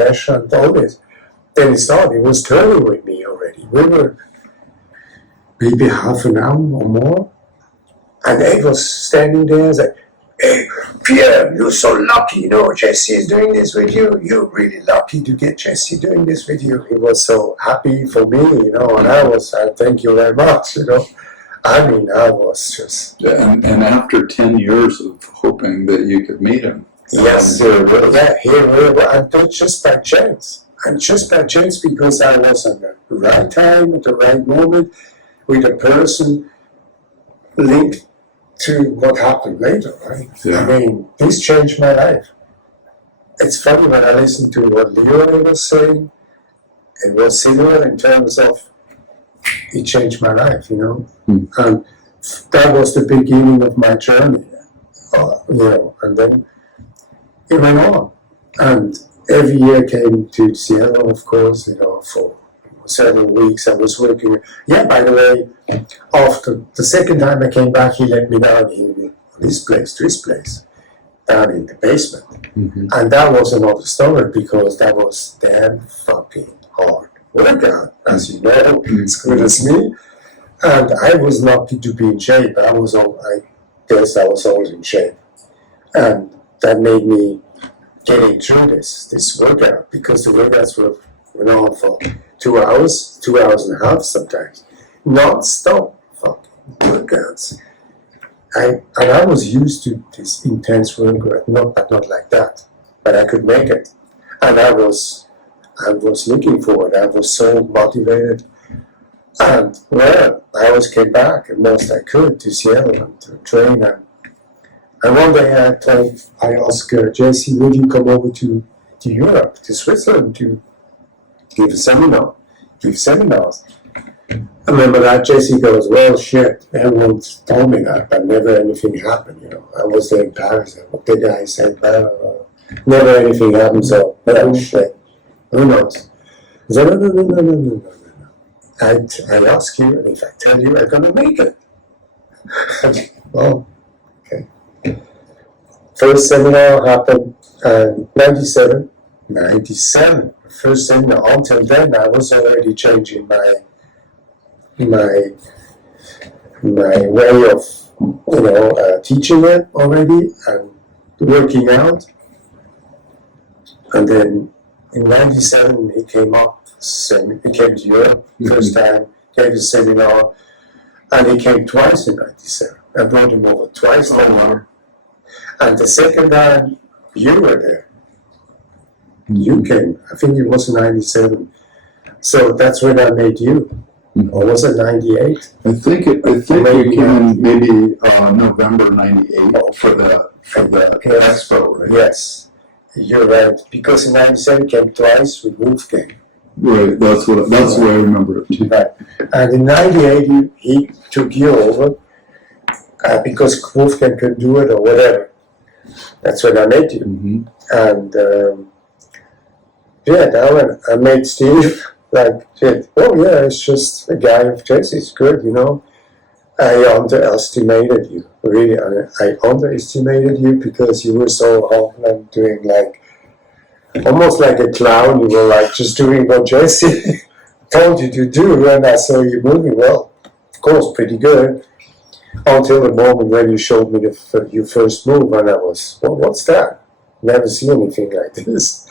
pressure and all this. Then it started. It was turning with me already. We were maybe half an hour or more. And Ed was standing there and said, "Hey, Pierre, you're so lucky, Jesse is doing this with you. You're really lucky to get Jesse doing this with you." He was so happy for me, and I thank you very much, I was just... Yeah, and after 10 years of hoping that you could meet him. Yes, here we were, and just by chance. And just by chance, because I was at the right time, at the right moment, with a person linked to what happened later, right? Yeah. I mean, this changed my life. It's funny when I listened to what Leroy was saying, it was similar in terms of it changed my life, And that was the beginning of my journey, and then it went on. And every year came to Seattle, of course, for several weeks I was working. Yeah, by the way, after the second time I came back, he let me down in this place, down in the basement. Mm-hmm. And that was another story, because that was damn fucking hard workout, as you know, as good as me. And I was lucky to be in shape. I guess I was always in shape. And that made me getting through this workout, because the workouts went on for 2 hours and a half sometimes. Non-stop fucking workouts. And I was used to this intense workout, not like that, but I could make it. And I was looking for it. I was so motivated. And well, I always came back as most I could to Seattle and to train. And one day I asked Jesse, would you come over to Europe, to Switzerland, to give seminars? I remember that Jesse goes, well, shit, everyone told me that, but never anything happened, I was there in Paris, and what the guy said, never anything happened, so, well, shit, who knows? I said, no. I ask you, and if I tell you, I'm going to make it. Well, okay. First seminar happened in 97. First seminar. Until then, I was already changing my way of teaching it already and working out. And then in 97, he came to Europe first time, gave a seminar, and he came twice in 97. I brought him over twice. And the second time, you were there. You came. I think it was in 97. So that's when I met you. Or was it 98? I think you came in maybe November 98 for the expo, right? Yes, you're right. Because in 97 came twice with Wolfgang. Right, that's the way I remember it too. Right. And in 98 he took you over because Wolfgang couldn't do it or whatever. That's when I met you. Mm-hmm. And that one, I met Steve. Like, it's just a guy of chess, it's good, I underestimated you, really. I underestimated you because you were so humble and doing almost like a clown. You were just doing what Jesse told you to do, and I saw you moving well. Of course, pretty good. Until the moment when you showed me your first move, and I was, what's that? Never seen anything like this.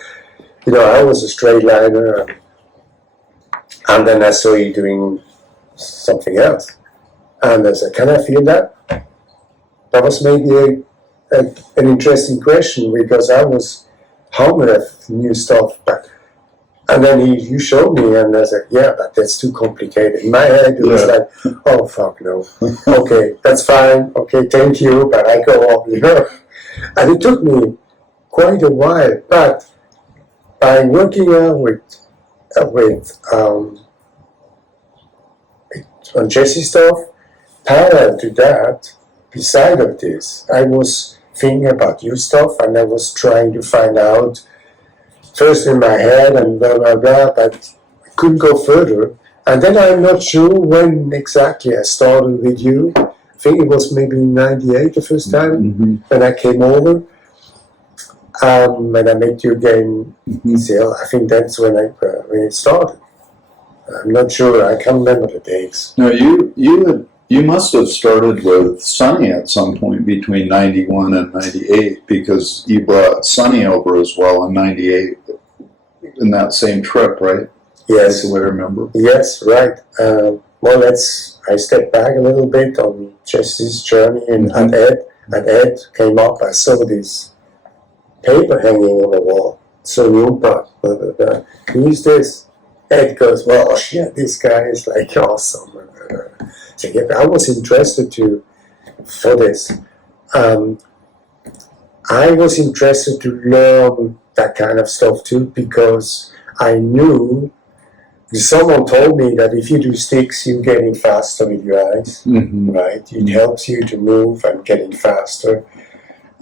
I was a straight liner. And then I saw you doing something else. And I said, can I feel that? That was maybe an interesting question, because I was hungry at new stuff. And then you showed me, and I said, yeah, but that's too complicated. In my head, it was like, oh, fuck no. Okay, that's fine. Okay, thank you, but I go on, And it took me quite a while. But by working out on Jesse stuff, parallel to that, beside of this, I was thinking about your stuff, and I was trying to find out, first in my head and blah, blah, blah, but I couldn't go further. And then I'm not sure when exactly I started with you. I think it was maybe in 98 the first time, when I came over. When I met you again, Seal, I think that's when it started. I'm not sure. I can't remember the dates. No, you must have started with Sonny at some point between 91 and 98 because you brought Sonny over as well in 98 in that same trip, right? Yes. That's the way I remember. Yes, right. I step back a little bit on Jesse's journey and Ed came up. I saw this paper hanging on the wall. So who's this? Ed goes, well, yeah, this guy is like awesome. So yeah, I was interested for this. I was interested to learn that kind of stuff too because I knew someone told me that if you do sticks, you're getting faster with your eyes, right? It helps you to move and getting faster.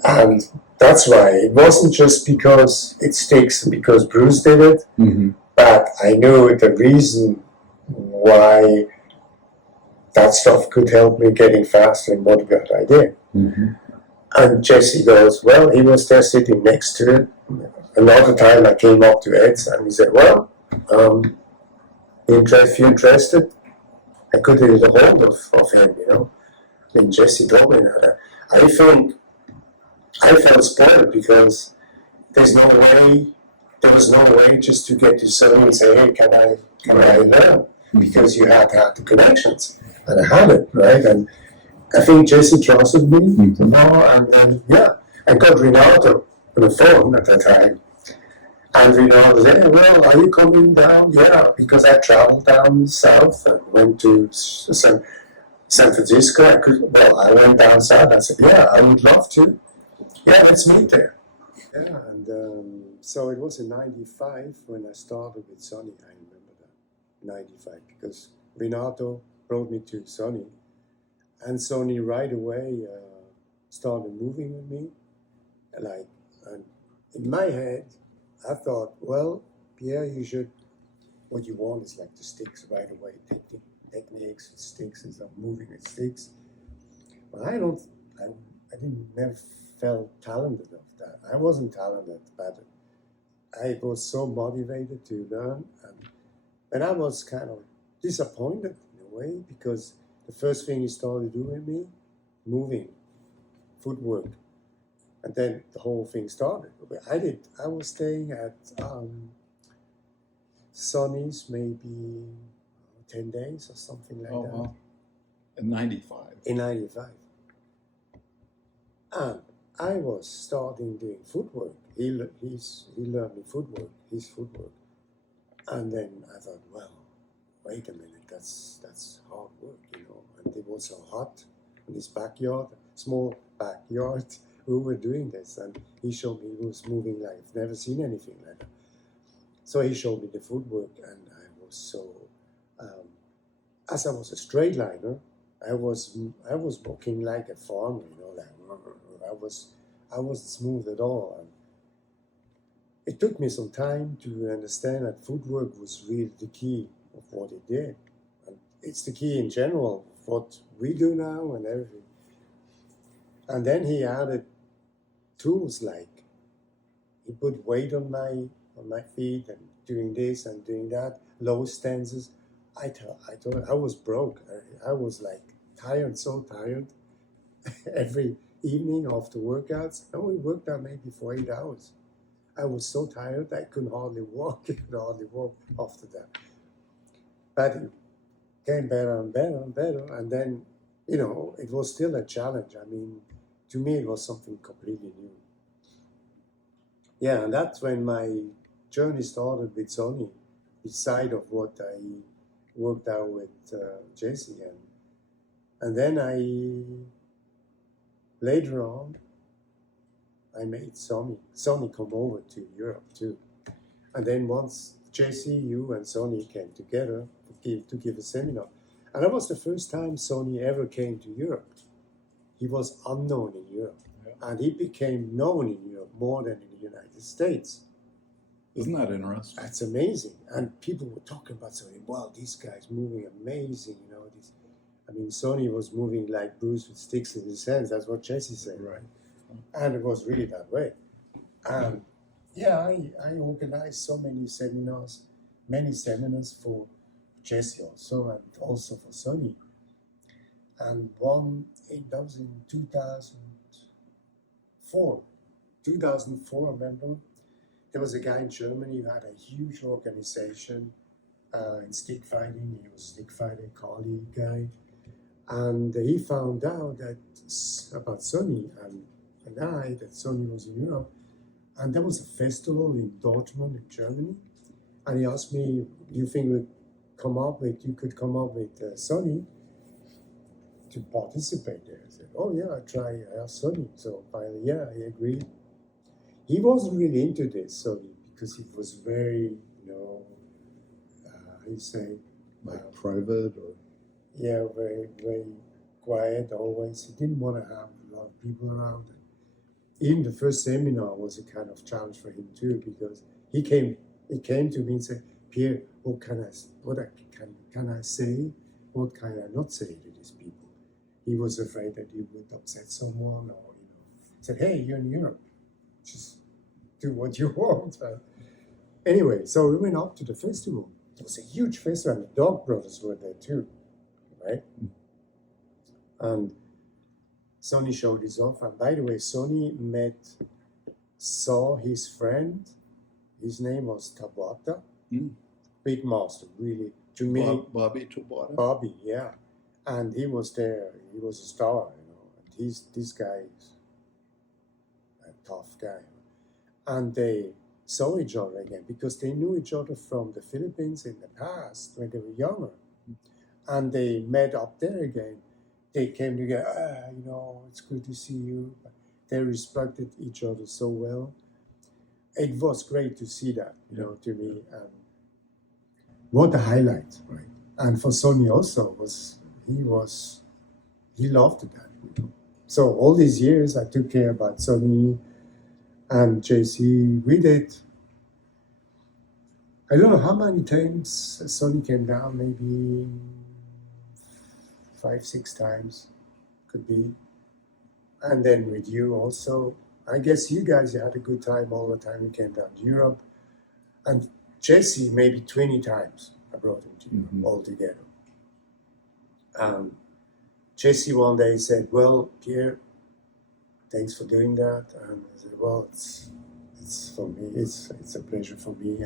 And that's why it wasn't just because it sticks and because Bruce did it, but I knew the reason why that stuff could help me getting faster and what I did. And Jesse goes, well, he was there sitting next to it. Another time I came up to Ed and he said, well, if you're interested, I could get a hold of him, you know. I mean, Jesse told me that. I think I felt spoiled because there was no way just to get to someone and say, hey, can I learn? Because you had to have the connections. And I had it, right? And I think Jesse trusted me, you know, and then, I got Renato on the phone at that time. And Renato said, hey, well, are you coming down? Yeah, because I traveled down south and went to San Francisco. I went down south. I said, yeah, I would love to. Yeah, let's meet there. Yeah, and so it was in 95 when I started with Sonny. I remember that, 95, because Renato brought me to Sonny. And Sonny right away started moving with me. And in my head, I thought, well, Pierre, what you want is like the sticks right away, techniques with sticks and stuff, moving with sticks. But I never felt talented of that. I wasn't talented, but I was so motivated to learn. And I was kind of disappointed in a way because the first thing he started doing me, moving, footwork. And then the whole thing started. I was staying at Sonny's maybe 10 days or something like that. Wow. In 95. In 95. And I was starting doing footwork. He learned me his footwork. And then I thought, well, wait a minute, that's hard work, you know. And it was so hot in his backyard, small backyard. We were doing this, and he showed me he was moving like I've never seen anything like that. So he showed me the footwork, and I was so. As I was a straight liner, I was walking like a farmer, you know, like I wasn't smooth at all. And it took me some time to understand that footwork was really the key of what he did, and it's the key in general of what we do now and everything. And then he added tools like he put weight on my feet and doing this and doing that, low stances. I thought I was broke. I was like tired, so tired. Every evening after workouts, I only worked out maybe for 8 hours. I was so tired I could hardly walk. I could hardly walk after that. But it came better and better and better. And then, you know, it was still a challenge. I mean, to me, it was something completely new. Yeah, and that's when my journey started with Sony, beside of what I worked out with Jesse. And then later on, I made Sony come over to Europe too. And then once Jesse, you, and Sony came together to give a seminar. And that was the first time Sony ever came to Europe. He was unknown in Europe. And he became known in Europe more than in the United States. Isn't that interesting? That's amazing. And people were talking about Sony. Wow, this guy's moving amazing. You know, Sony was moving like Bruce with sticks in his hands. That's what Jesse said. Right. And it was really that way. And yeah, I organized so many seminars for Jesse also, and also for Sonny. And that was in 2004. 2004, I remember. There was a guy in Germany who had a huge organization in stick fighting. He was a stick fighter, Kali guy. And he found out about Sonny and I, that Sonny was in Europe. And there was a festival in Dortmund in Germany. And he asked me, do you think you could come up with Sonny to participate there? I said, oh yeah, I asked Sonny. So finally, yeah, he agreed. He wasn't really into this, Sonny, because he was very, how you say? Like private or? Yeah, very, very quiet always. He didn't want to have a lot of people around. Even the first seminar was a kind of challenge for him too, because he came to me and said, Pierre, what can I say? What can I not say to these people? He was afraid that he would upset someone, or said, hey, you're in Europe, just do what you want. Anyway, so we went up to the festival. It was a huge festival, and the Dog Brothers were there too, right? And Sonny showed his off, and by the way, Sonny saw his friend. His name was Tabata, big master, really. To me, Bobby Tabata. Bobby, yeah, and he was there. He was a star, And this guy is a tough guy, and they saw each other again because they knew each other from the Philippines in the past when they were younger, and they met up there again. They came together, it's good to see you. They respected each other so well. It was great to see that, to me. What a highlight, right? And for Sonny also, he loved that. So all these years I took care about Sonny and JC. We did, I don't know how many times Sonny came down, maybe 5-6 times, could be. And then with you also, I guess you guys had a good time all the time you came down to Europe. And Jesse, maybe 20 times I brought him to Europe altogether. Jesse one day said, well, Pierre, thanks for doing that. And I said, well, it's for me, it's a pleasure for me.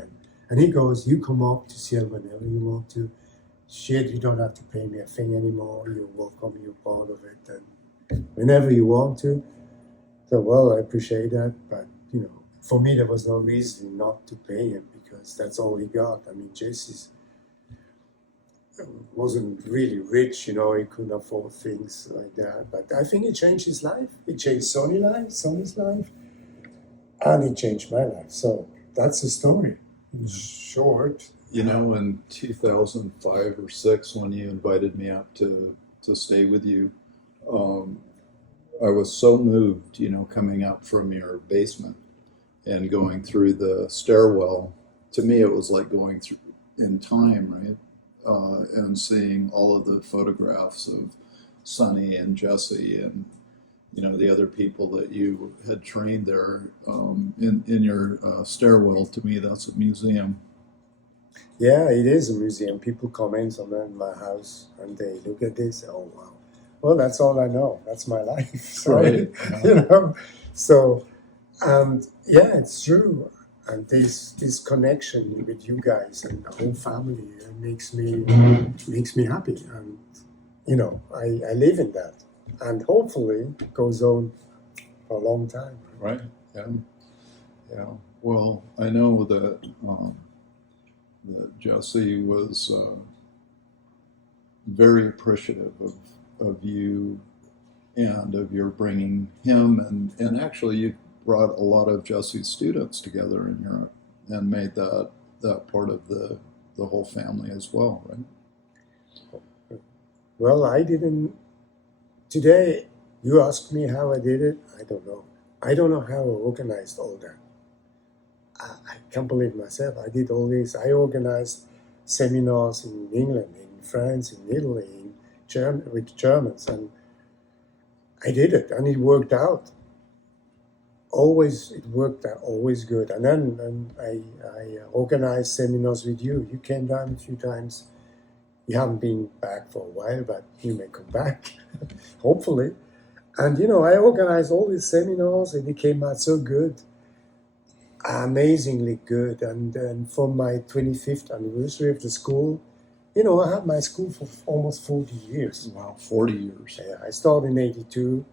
And he goes, you come up to Seattle whenever you want to. Shit, you don't have to pay me a thing anymore. You're welcome, you're part of it. And whenever you want to. So, well, I appreciate that. But, for me, there was no reason not to pay him because that's all he got. I mean, Jesse's wasn't really rich, he couldn't afford things like that. But I think it changed his life. It changed Sonny's life, and it changed my life. So that's the story. In short. In 2005 or 6, when you invited me up to stay with you, I was so moved, coming up from your basement and going through the stairwell. To me, it was like going through in time, right? And seeing all of the photographs of Sonny and Jesse and, the other people that you had trained there in your stairwell. To me, that's a museum. Yeah, it is a museum. People comment on my house and they look at this. Oh, wow. Well, that's all I know. That's my life. So, Right. So, and yeah, it's true. And this connection with you guys and the whole family makes me happy. And, I live in that. And hopefully it goes on for a long time. Right. Yeah. Yeah. Well, I know that Jesse was very appreciative of you and of your bringing him, and actually you brought a lot of Jesse's students together in Europe and made that part of the whole family as well, right? Well, I didn't. Today, you ask me how I did it. I don't know. I don't know how I organized all that. I can't believe myself. I did all this. I organized seminars in England, in France, in Italy, with Germans, and I did it, and it worked out. always it worked out always good. And then I organized seminars with you. You came down a few times. You haven't been back for a while, but you may come back, hopefully. And I organized all these seminars, and it came out so good, amazingly good. And then for my 25th anniversary of the school, I had my school for almost 40 years. Wow, 40 years. Yeah, I started in '82.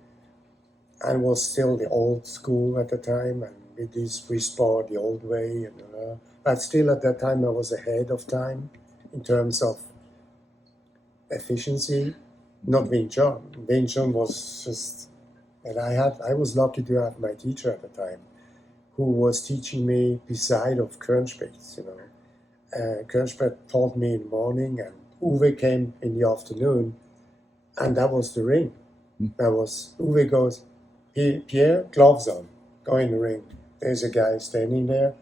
I was still the old school at the time, and with this whisper the old way, but still at that time I was ahead of time in terms of efficiency. Not Wing Chun. Wing Chun was just, and I was lucky to have my teacher at the time, who was teaching me beside of Kernspitz. Kernspitz taught me in the morning, and Uwe came in the afternoon, and that was the ring. That was Uwe goes, Pierre, gloves on, go in the ring. There's a guy standing there.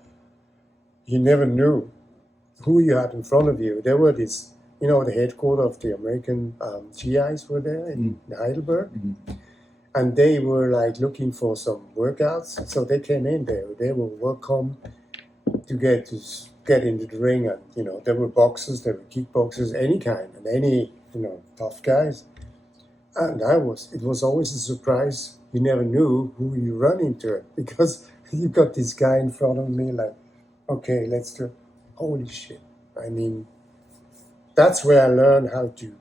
You never knew who you had in front of you. There were these, the headquarters of the American GIs were there in Heidelberg. And they were like looking for some workouts. So they came in there. They were welcome to get into the ring. And, there were boxers, there were kickboxers, any kind, and any, tough guys. And it was always a surprise. You never knew who you run into it, because you got this guy in front of me like, okay, let's do, holy shit. I mean, that's where I learned how to,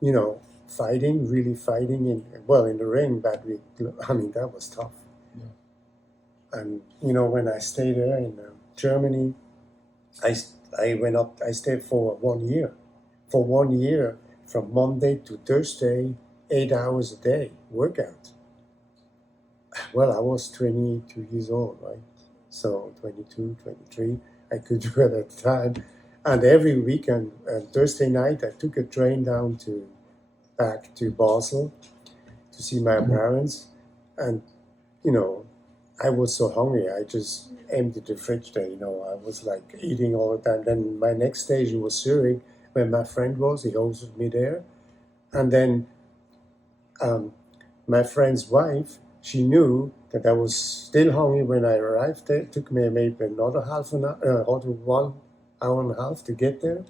really fighting in the ring, but that was tough. Yeah. And, when I stayed there in Germany, I stayed for 1 year. For 1 year, from Monday to Thursday, 8 hours a day, workout. Well, I was 22 years old, right? So 22, 23, I could do it at the time. And every weekend, Thursday night, I took a train back to Basel to see my parents. And, I was so hungry, I just emptied the fridge there, I was like eating all the time. Then my next station was Zurich, where my friend was. He hosted me there. And then my friend's wife, she knew that I was still hungry when I arrived there. It took me maybe another 1 hour and a half to get there.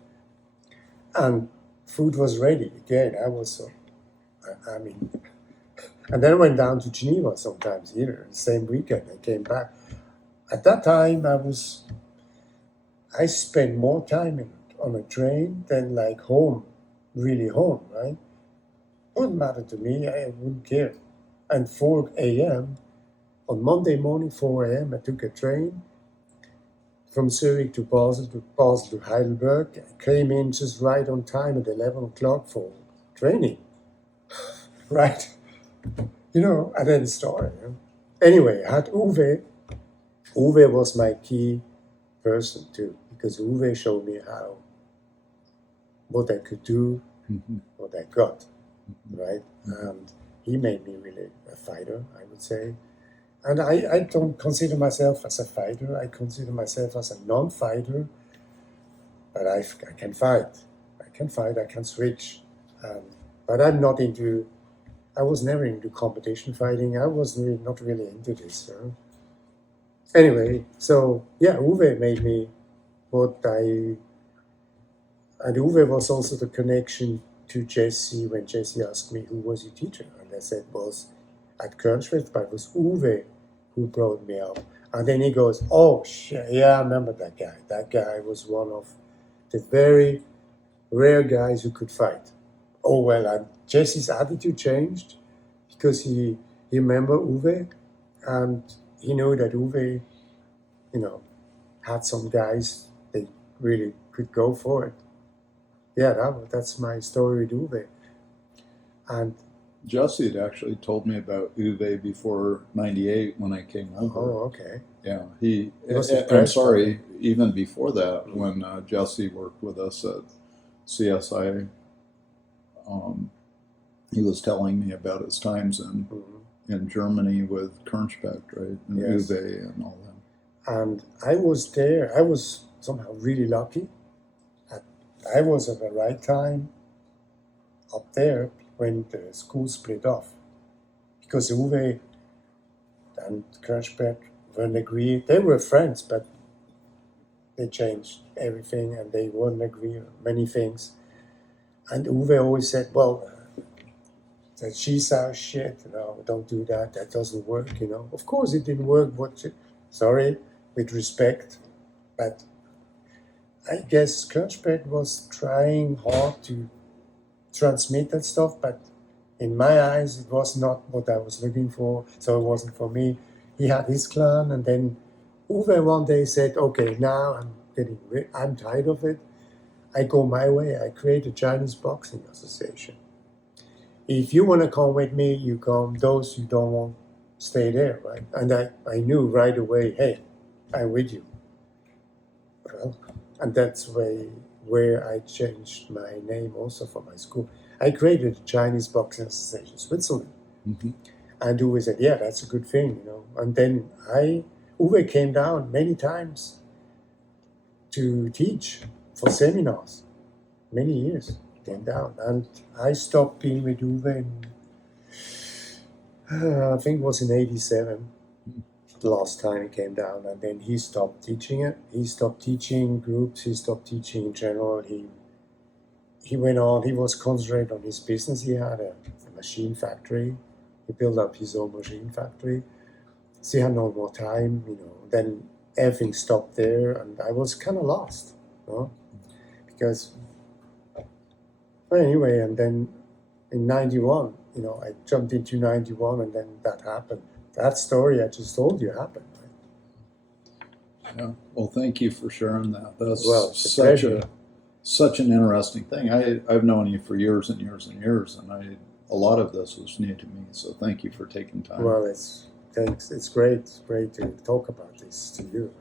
And food was ready again. I was so, and then I went down to Geneva sometimes here, the same weekend. I came back. At that time, I spent more time on a train than like home, really home, right? Wouldn't matter to me, I wouldn't care. And 4 a.m., on Monday morning, 4 a.m., I took a train from Zurich to Basel to Heidelberg. I came in just right on time at 11 o'clock for training, right? And then story. Anyway, I had Uwe. Uwe was my key person too, because Uwe showed me what I could do, what I got, right? And he made me really a fighter, I would say. And I don't consider myself as a fighter. I consider myself as a non-fighter, but I can fight. I can switch. But I'm not into, I was never into competition fighting. I was not really into this. Anyway, so yeah, Uwe made me and Uwe was also the connection to Jesse when Jesse asked me who was your teacher. And I said, was at Kernspitz, but it was Uwe who brought me up. And then he goes, oh, shit, yeah, I remember that guy. That guy was one of the very rare guys who could fight. Oh, well, and Jesse's attitude changed because he remembered Uwe, and he knew that Uwe, had some guys that really could go for it. Yeah, that's my story with Uwe. And Jesse had actually told me about Uwe before '98 when I came over. oh, okay. Yeah, I'm sorry, even before that, when Jesse worked with us at CSI, he was telling me about his times in Germany with Kernspitz, right, and Yes. Uwe and all that. And I was there. I was somehow really lucky. I was at the right time up there when the school split off. Because Uwe, and Kirchberg weren't agree. They were friends, but they changed everything and they wouldn't agree on many things. And Uwe always said, well, that she's our shit, don't do that, that doesn't work, Of course it didn't work, sorry, with respect, but I guess Kirchberg was trying hard to transmit that stuff, but in my eyes it was not what I was looking for, so it wasn't for me. He had his clan, and then Uwe one day said, okay, now I'm tired of it. I go my way. I create a Chinese boxing association. If you want to come with me, you come. Those who don't want, stay there, right? And I knew right away, hey, I'm with you. Well, and that's where I changed my name also for my school. I created a Chinese boxing association in Switzerland. Mm-hmm. And Uwe said, yeah, that's a good thing, And then Uwe came down many times to teach for seminars, many years. Came down, and I stopped being with Uwe in, I think it was in 87, the last time he came down, and then he stopped teaching it. He stopped teaching groups, he stopped teaching in general. He went on, he was concentrated on his business. He had a machine factory. He built up his own machine factory. So he had no more time, Then everything stopped there, and I was kind of lost, because well, anyway, and then in 91, I jumped into 91, and then that happened. That story I just told you happened. Right? Yeah. Well, thank you for sharing that. That's such an interesting thing. I've known you for years and years and years, and a lot of this was new to me. So thank you for taking time. Well, thanks. It's great. It's great to talk about this to you.